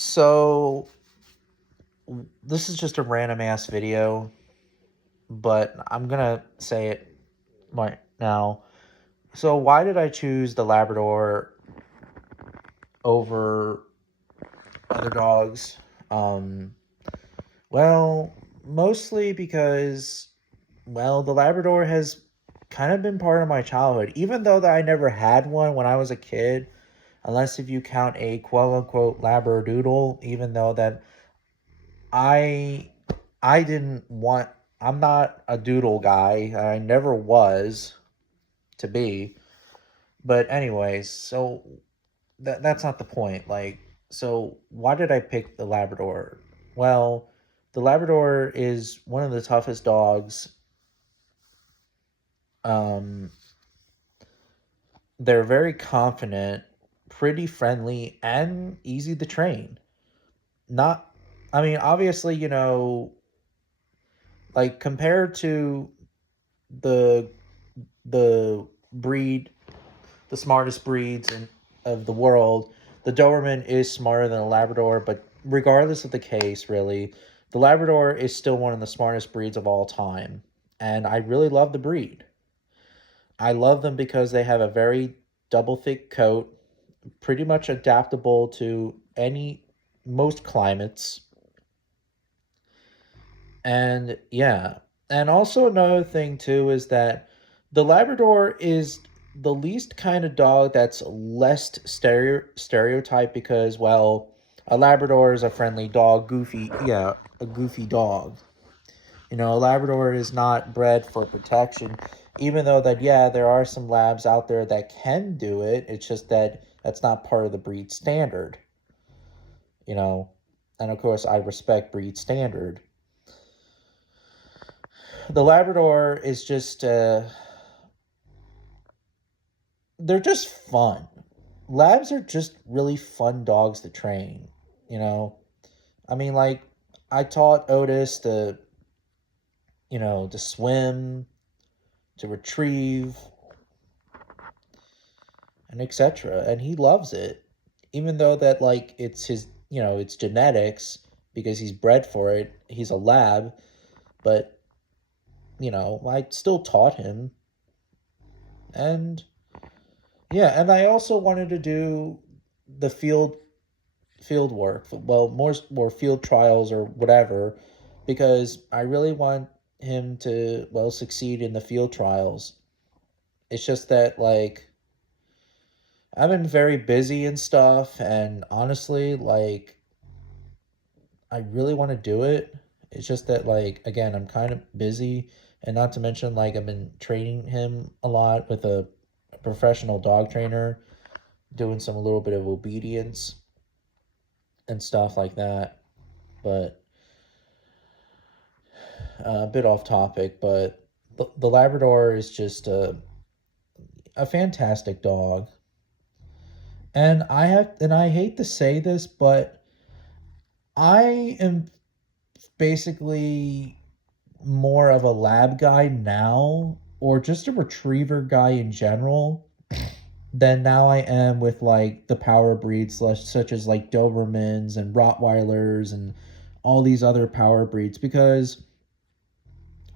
So, this is just a random ass video, but I'm gonna say it right now. So, why did I choose the Labrador over other dogs? Um, well, mostly because, the Labrador has kind of been part of my childhood, even though that I never had one when I was a kid, unless if you count a quote unquote Labradoodle, even though that I I didn't want I'm not a doodle guy. I never was to be. But anyways, so that's not the point. So why did I pick the Labrador? Well, the Labrador is one of the toughest dogs. Um they're very confident, pretty friendly, and easy to train. Not I mean, obviously, like compared to the the breed, the smartest breeds of the world, the Doberman is smarter than a Labrador. But regardless of the case, really, the Labrador is still one of the smartest breeds of all time, and I really love the breed. I love them because they have a very double thick coat, pretty much adaptable to any most climates. And yeah, and also another thing too is that the Labrador is the least kind of dog that's less stereotype because a Labrador is a friendly dog, a goofy dog. A Labrador is not bred for protection, even though that there are some labs out there that can do it. It's just that that's not part of the breed standard, you know. And of course, I respect breed standard. The Labrador is just they're just fun. Labs are just really fun dogs to train, you know. I mean, like, I taught Otis to swim, to retrieve, and etc. And he loves it. Even though that like it's his, it's genetics because he's bred for it. He's a lab, but I still taught him. And yeah, and I also wanted to do the field work, well, more field trials or whatever, because I really want him to succeed in the field trials. It's just that I've been very busy and stuff, and honestly, I really want to do it. It's just that again, I'm kind of busy, and not to mention I've been training him a lot with a professional dog trainer, doing some a little bit of obedience and stuff like that. But a bit off topic, but the Labrador is just a fantastic dog. And I hate to say this, but I am basically more of a lab guy now, or just a retriever guy in general, than now I am with the power breeds such as Dobermans and Rottweilers and all these other power breeds, because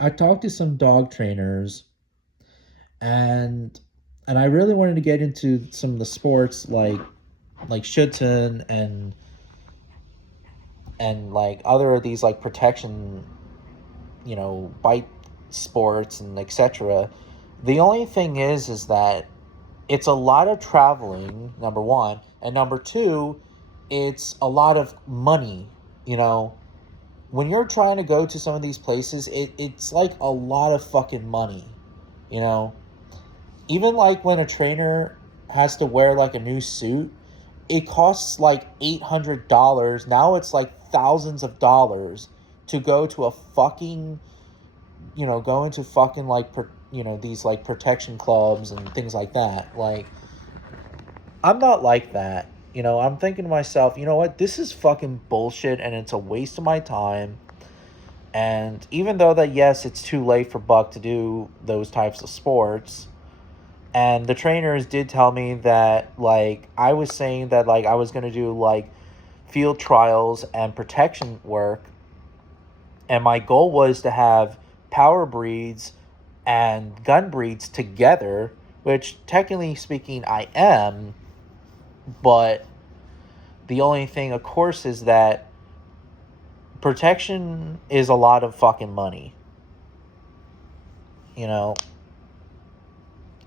I talked to some dog trainers, and I really wanted to get into some of the sports like Schutten and other of these protection, bite sports and etc. The only thing is that it's a lot of traveling, number one, and number two, it's a lot of money. You know, when you're trying to go to some of these places, it's like a lot of fucking money. You know, even when a trainer has to wear a new suit, it costs $800. Now it's thousands of dollars to go to a fucking, go into fucking these protection clubs and things like that. I'm not like that. I'm thinking to myself, you know what? This is fucking bullshit and it's a waste of my time. And even though that, yes, it's too late for Buck to do those types of sports, and the trainers did tell me that I was saying that I was going to do field trials and protection work, and my goal was to have power breeds and gun breeds together, which technically speaking I am, but the only thing, of course, is that protection is a lot of fucking money. You know,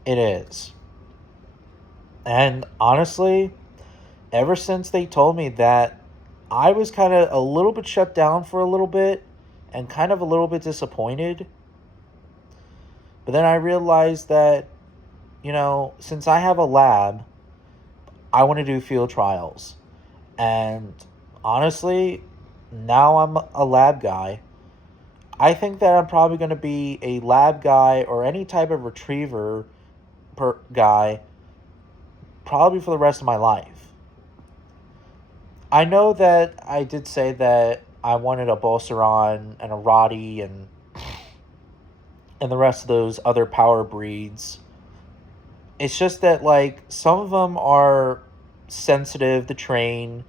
it is. And honestly, ever since they told me that, I was kind of a little bit shut down for a little bit and kind of a little bit disappointed. But then I realized that, since I have a lab, I want to do field trials. And honestly, now I'm a lab guy. I think that I'm probably going to be a lab guy or any type of retriever guy probably for the rest of my life. I know that I did say that I wanted a Bolsteron and a Roddy and the rest of those other power breeds. It's just that, like, some of them are sensitive to train.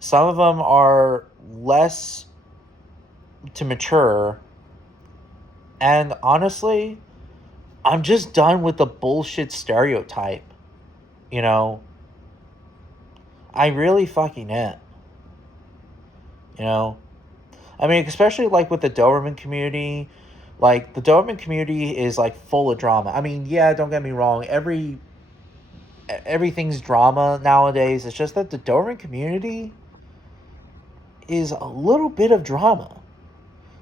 Some of them are less to mature. And honestly, I'm just done with the bullshit stereotype. I really fucking am. I mean, especially like with the Doberman community. Like, the Doberman community is like full of drama. I mean, yeah, don't get me wrong. Everything's drama nowadays. It's just that the Doberman community is a little bit of drama.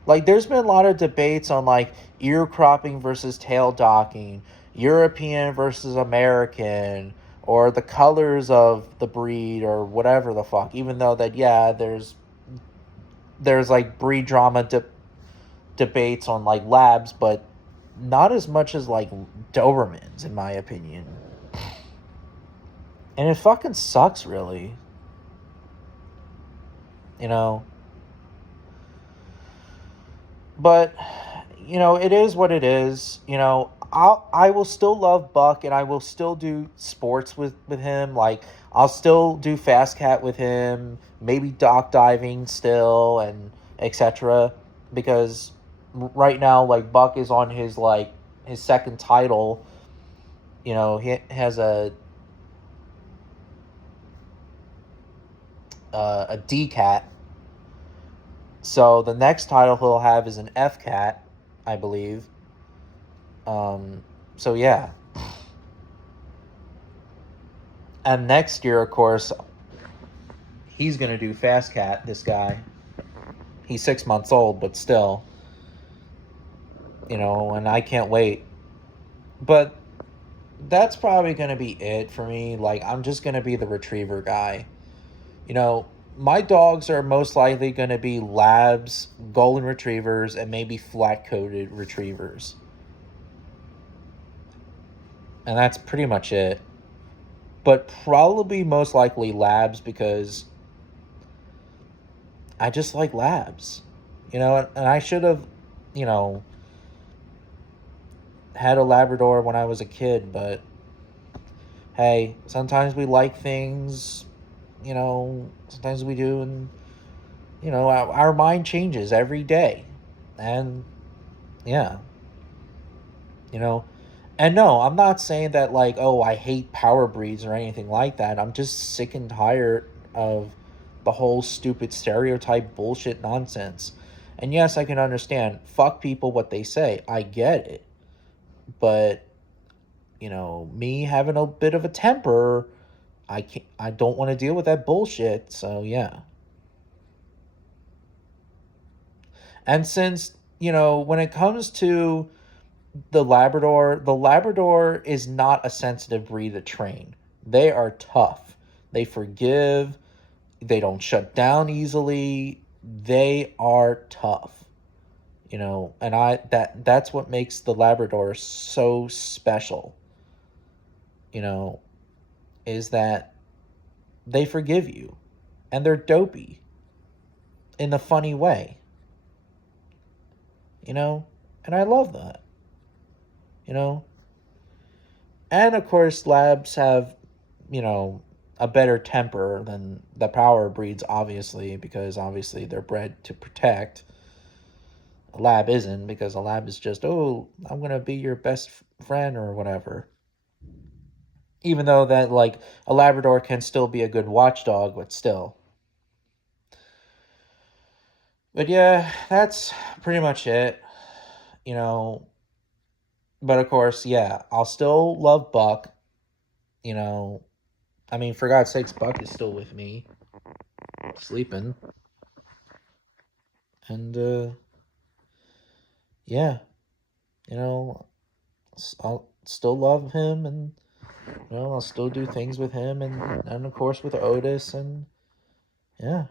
Like, there's been a lot of debates on, like, ear cropping versus tail docking, European versus American, or the colors of the breed, or whatever the fuck. Even though that, yeah, there's like, breed drama debates on, like, labs, but not as much as, like, Dobermans, in my opinion. And it fucking sucks, really. But, it is what it is. I will still love Buck, and I will still do sports with him. Like, I'll still do fast cat with him, maybe dock diving still, and etc. Because right now, like, Buck is on his second title. He has a D cat. So the next title he'll have is an F cat, I believe. So yeah. And next year, of course, he's gonna do fast cat. This guy. He's 6 months old, but still. And I can't wait. But that's probably gonna be it for me. Like, I'm just gonna be the retriever guy. My dogs are most likely going to be labs, golden retrievers, and maybe flat-coated retrievers. And that's pretty much it. But probably most likely labs, because I just like labs. And I should have, had a Labrador when I was a kid, but hey, sometimes we like things, sometimes we do, and, our mind changes every day. And, yeah. And no, I'm not saying that, like, oh, I hate power breeds or anything like that. I'm just sick and tired of the whole stupid stereotype bullshit nonsense. And yes, I can understand. Fuck people what they say. I get it. But, me having a bit of a temper, I don't want to deal with that bullshit. So, yeah. And since, when it comes to the Labrador is not a sensitive breed to train. They are tough. They forgive. They don't shut down easily. They are tough. And that's what makes the Labrador so special. Is that they forgive you. And they're dopey. In a funny way. And I love that. And of course, labs have, a better temper than the power breeds, obviously, because obviously they're bred to protect. A lab isn't, because a lab is just, oh, I'm gonna be your best friend or whatever. Even though that, like, a Labrador can still be a good watchdog, but still. But yeah, that's pretty much it. You know, but of course, yeah, I'll still love Buck. You know, I mean, for God's sakes, Buck is still with me, sleeping. And, yeah, you know, I'll still love him, and, I'll still do things with him, and of course with Otis, and yeah.